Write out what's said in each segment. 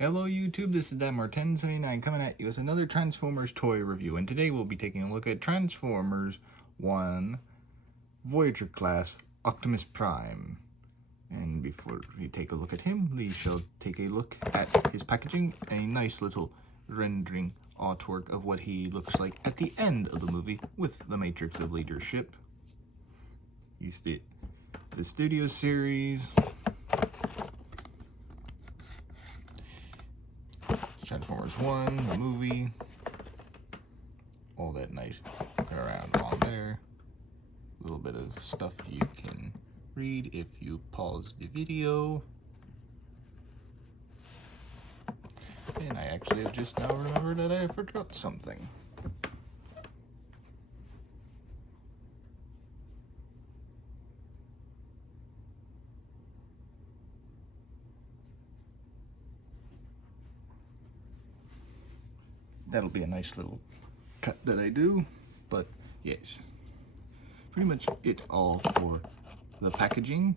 Hello YouTube, this is Denmar1079 coming at you with another Transformers toy review, and today we'll be taking a look at Transformers 1 Voyager class Optimus Prime. And before we take a look at him, we shall take a look at his packaging, a nice little rendering artwork of what he looks like at the end of the movie with the Matrix of Leadership. He's the studio series. Transformers 1, the movie, all that nice around on there. A little bit of stuff you can read if you pause the video. And I actually have just now remembered that I forgot something. That'll be a nice little cut that I do, but yes, pretty much it all for the packaging.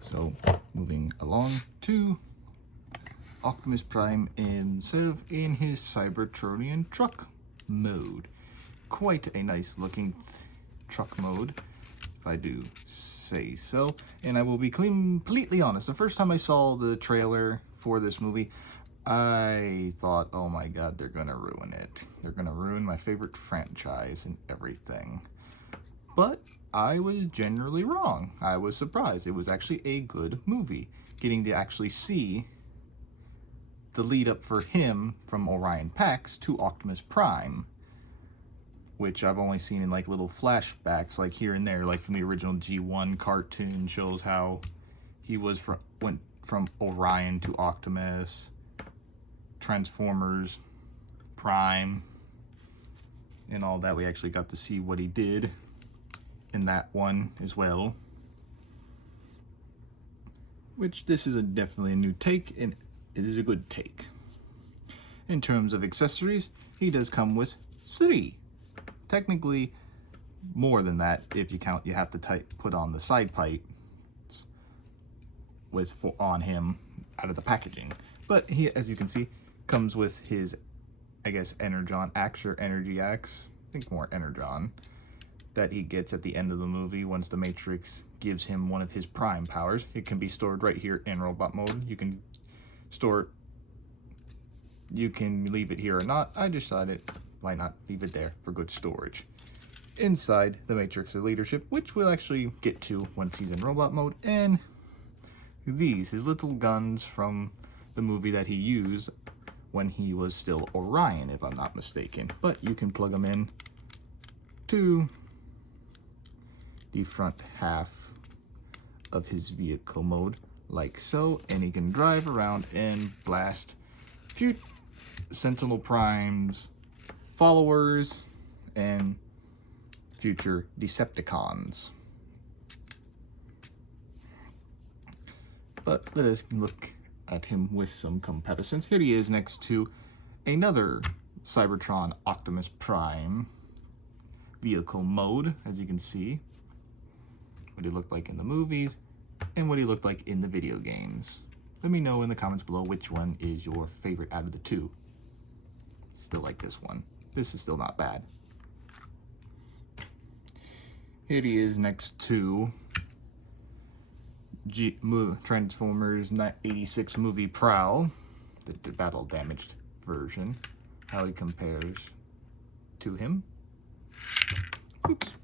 So moving along to Optimus Prime himself in his Cybertronian truck mode. Quite a nice looking truck mode, if I do say so. And I will be completely honest, the first time I saw the trailer for this movie, I thought, oh my god, they're gonna ruin it. They're gonna ruin my favorite franchise and everything. But I was generally wrong. I was surprised. It was actually a good movie. Getting to actually see the lead up for him from Orion Pax to Optimus Prime, which I've only seen in like little flashbacks, like here and there, like from the original G1 cartoon, shows how he went from Orion to Optimus, Transformers Prime, and all that. We actually got to see what he did in that one as well, which this is definitely a new take, and it is a good take. In terms of accessories, he does come with 3. Technically more than that if you count, you have to put on the side pipes on him out of the packaging. But he, as you can see, comes with his, I guess, Energon axe or Energy axe, I think more Energon, that he gets at the end of the movie once the Matrix gives him one of his prime powers. It can be stored right here in robot mode. You can store it, you can leave it here or not. I decided, why not leave it there for good storage. Inside the Matrix of Leadership, which we'll actually get to once he's in robot mode, and these, his little guns from the movie that he used when he was still Orion, if I'm not mistaken. But you can plug them in to the front half of his vehicle mode, like so, and he can drive around and blast Sentinel Prime's followers and future Decepticons. But let us look at him with some comparisons. Here he is next to another Cybertron Optimus Prime vehicle mode, as you can see what he looked like in the movies and what he looked like in the video games. Let me know in the comments below which one is your favorite out of the two. Still like this one. This is still not bad. Here he is next to Transformers 86 movie Prowl, the battle damaged version, how he compares to him. Oops.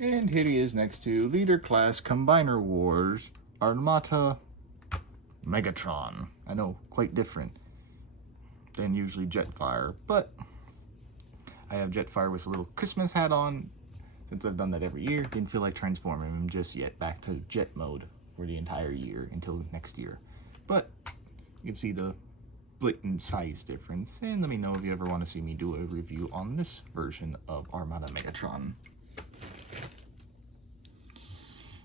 And here he is next to Leader Class Combiner Wars Armata Megatron. I know, quite different than usually Jetfire, but I have Jetfire with a little Christmas hat on. Since I've done that every year, didn't feel like transforming him just yet back to jet mode for the entire year until next year. But you can see the blatant size difference, and let me know if you ever want to see me do a review on this version of Armada Megatron.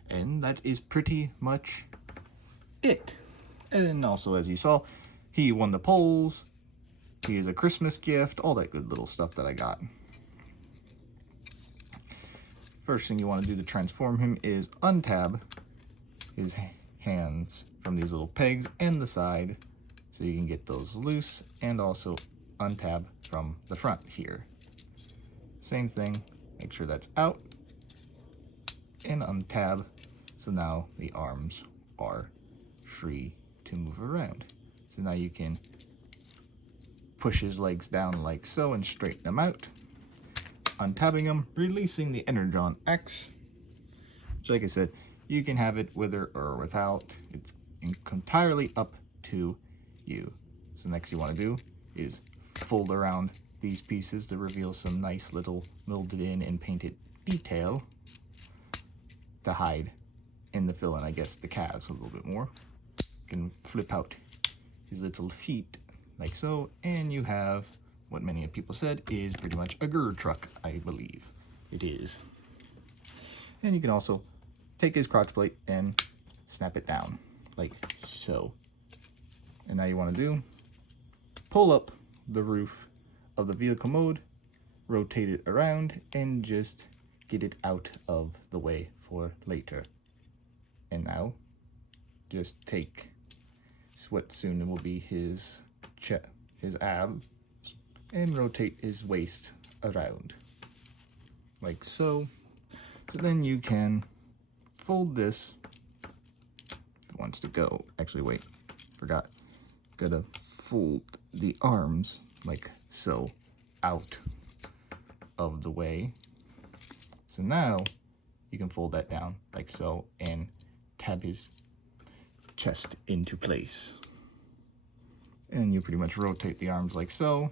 And that is pretty much it. And then also, as you saw, he won the polls. He is a Christmas gift, all that good little stuff that I got. first thing you want to do to transform him is untab his hands from these little pegs and the side so you can get those loose, and also untab from the front here. Same thing, make sure that's out and untab, so now the arms are free to move around. So now you can push his legs down like so and straighten them out, untabbing them, releasing the Energon X, which, like I said, you can have it with or without. It's entirely up to you. So next you want to do is fold around these pieces to reveal some nice little molded in and painted detail to hide in the fill in, I guess, the calves a little bit more. You can flip out his little feet like so, and you have what many people said is pretty much a girder truck, I believe it is. And you can also take his crotch plate and snap it down like so. And now you want to do, pull up the roof of the vehicle mode, rotate it around, and just get it out of the way for later. And now just take what soon will be his chest, his abs, and rotate his waist around like so. So then you can fold this if it wants to go. Actually, wait, forgot. Gotta fold the arms like so out of the way. So now you can fold that down like so and tab his chest into place. And you pretty much rotate the arms like so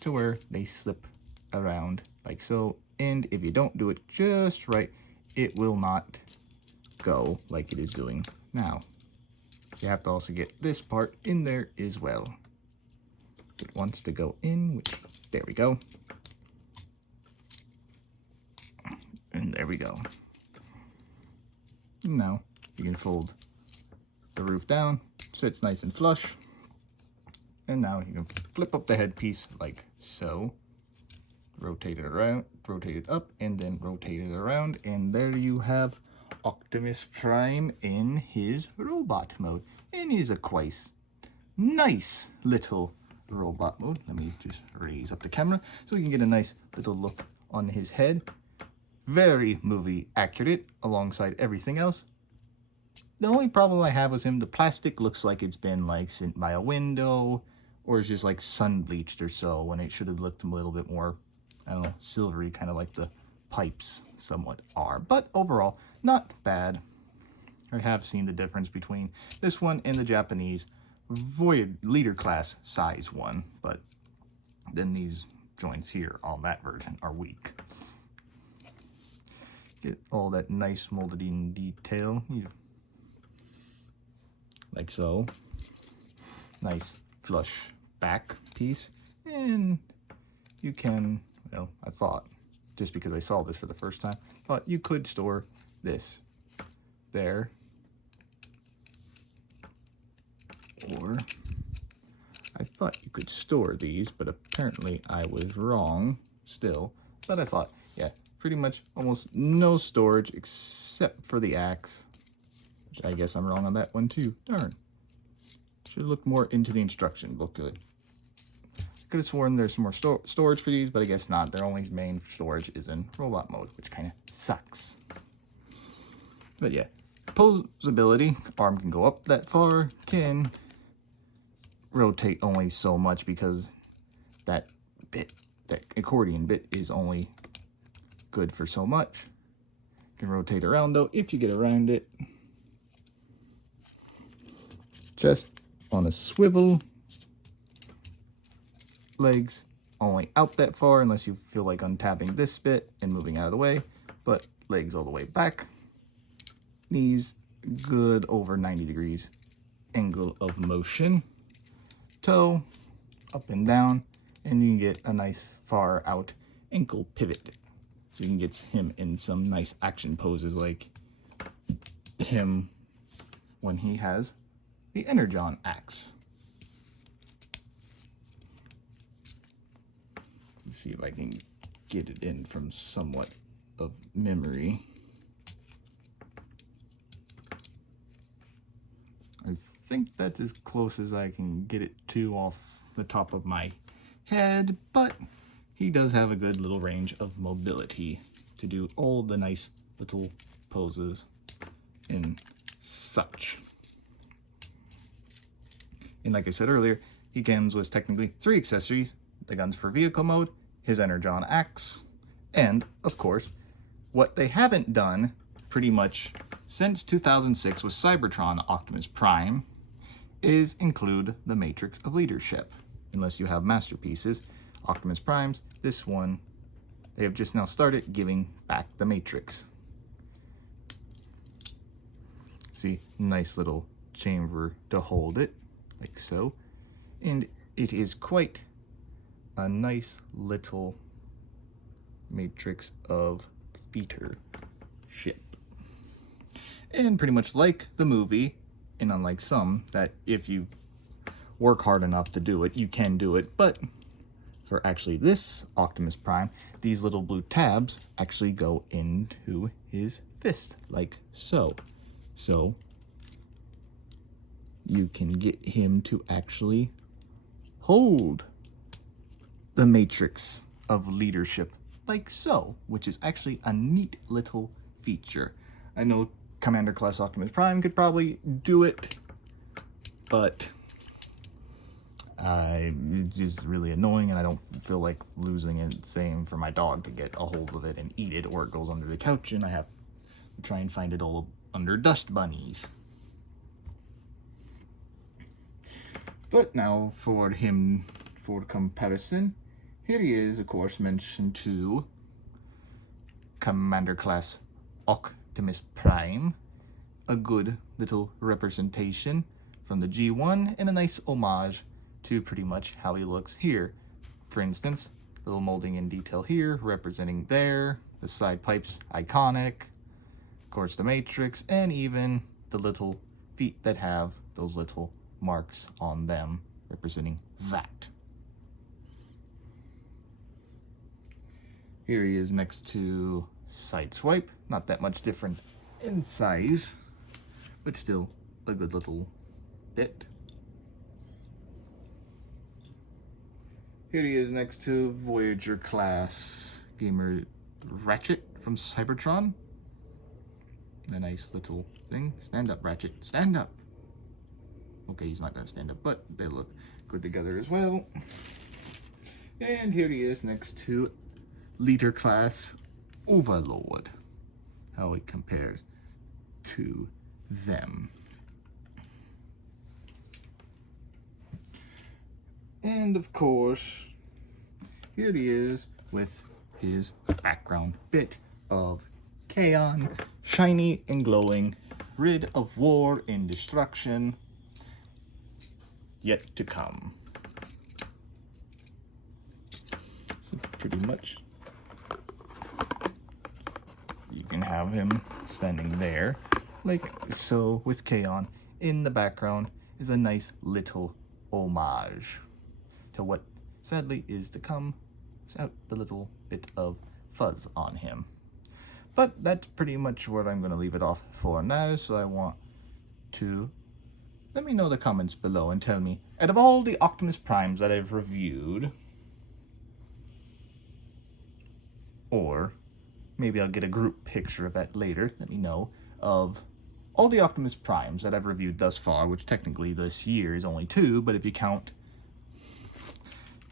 to where they slip around like so. And if you don't do it just right, it will not go like it is doing now. You have to also get this part in there as well. It wants to go in, which, there we go. And there we go. Now you can fold the roof down so it's nice and flush. And now you can flip up the headpiece like so. Rotate it around, rotate it up, and then rotate it around. And there you have Optimus Prime in his robot mode. And he's a quite nice little robot mode. Let me just raise up the camera so we can get a nice little look on his head. Very movie accurate alongside everything else. The only problem I have with him, the plastic looks like it's been like sent by a window or it's just like sun bleached or so, when it should have looked a little bit more, I don't know, silvery, kind of like the pipes somewhat are. But overall, not bad. I have seen the difference between this one and the Japanese Void Leader class size one, but then these joints here on that version are weak. Get all that nice molded in detail, like so. Nice flush back piece, and you can, well, I thought, just because I saw this for the first time, thought you could store this there, or I thought you could store these, but apparently I was wrong still. But I thought, yeah, pretty much almost no storage except for the axe, which I guess I'm wrong on that one too. Darn. Should look more into the instruction booklet. Could have sworn there's some more storage for these, but I guess not. Their only main storage is in robot mode, which kind of sucks. But yeah, posability. Arm can go up that far, can rotate only so much because that bit, that accordion bit, is only good for so much. Can rotate around though if you get around it. Chest on a swivel. Legs only out that far unless you feel like untapping this bit and moving out of the way, but legs all the way back. Knees good over 90 degrees angle of motion. Toe up and down, and you can get a nice far out ankle pivot. So you can get him in some nice action poses like him when he has the Energon axe. Let's see if I can get it in from somewhat of memory. I think that's as close as I can get it to off the top of my head, but he does have a good little range of mobility to do all the nice little poses and such. And like I said earlier, he comes with technically 3 accessories: the guns for vehicle mode, his energon axe, and of course, what they haven't done pretty much since 2006 with Cybertron Optimus Prime is include the Matrix of Leadership. Unless you have masterpieces, Optimus Primes, this one, they have just now started giving back the Matrix. See, nice little chamber to hold it, like so. And it is quite a nice little Matrix of leadership. And pretty much like the movie, and unlike some, that if you work hard enough to do it, you can do it, but for actually this Optimus Prime, these little blue tabs actually go into his fist, like so. So you can get him to actually hold the Matrix of Leadership, like so, which is actually a neat little feature. I know Commander Class Optimus Prime could probably do it, but it's just really annoying, and I don't feel like losing it. Same for my dog to get a hold of it and eat it, or it goes under the couch and I have to try and find it all under dust bunnies. But now for him, for comparison, here he is, of course, mentioned to Commander Class Optimus Prime. A good little representation from the G1 and a nice homage to pretty much how he looks here. For instance, little molding in detail here, representing there, the side pipes, iconic, of course the Matrix, and even the little feet that have those little marks on them, representing that. Here he is next to Sideswipe, not that much different in size, but still a good little bit. Here he is next to Voyager class gamer Ratchet from Cybertron. A nice little thing. Stand up, Ratchet, stand up. Okay, he's not gonna stand up, but they look good together as well. And here he is next to Leader class Overlord. How it compares to them. And of course, here he is with his background bit of Kaon, shiny and glowing, rid of war and destruction, yet to come. So pretty much, you can have him standing there, like so, with Kaon. In the background is a nice little homage to what sadly is to come, without the little bit of fuzz on him. But that's pretty much what I'm going to leave it off for now, so I want to let me know in the comments below and tell me, out of all the Optimus Primes that I've reviewed, or maybe I'll get a group picture of that later, let me know, of all the Optimus Primes that I've reviewed thus far, which technically this year is only 2, but if you count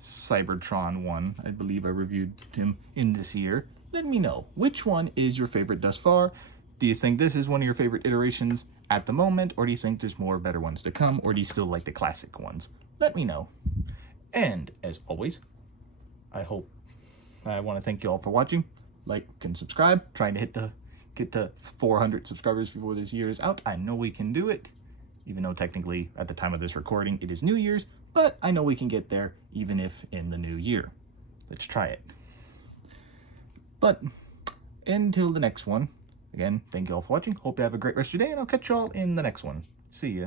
Cybertron 1, I believe I reviewed him in this year, let me know, which one is your favorite thus far? Do you think this is one of your favorite iterations at the moment, or do you think there's more better ones to come, or do you still like the classic ones? Let me know. And as always, I want to thank you all for watching. Like and subscribe, trying to get to 400 subscribers before this year is out. I know we can do it, even though technically at the time of this recording it is New Year's, but I know we can get there even if in the new year. Let's try it. But until the next one, again, thank you all for watching. Hope you have a great rest of your day, and I'll catch you all in the next one. See ya.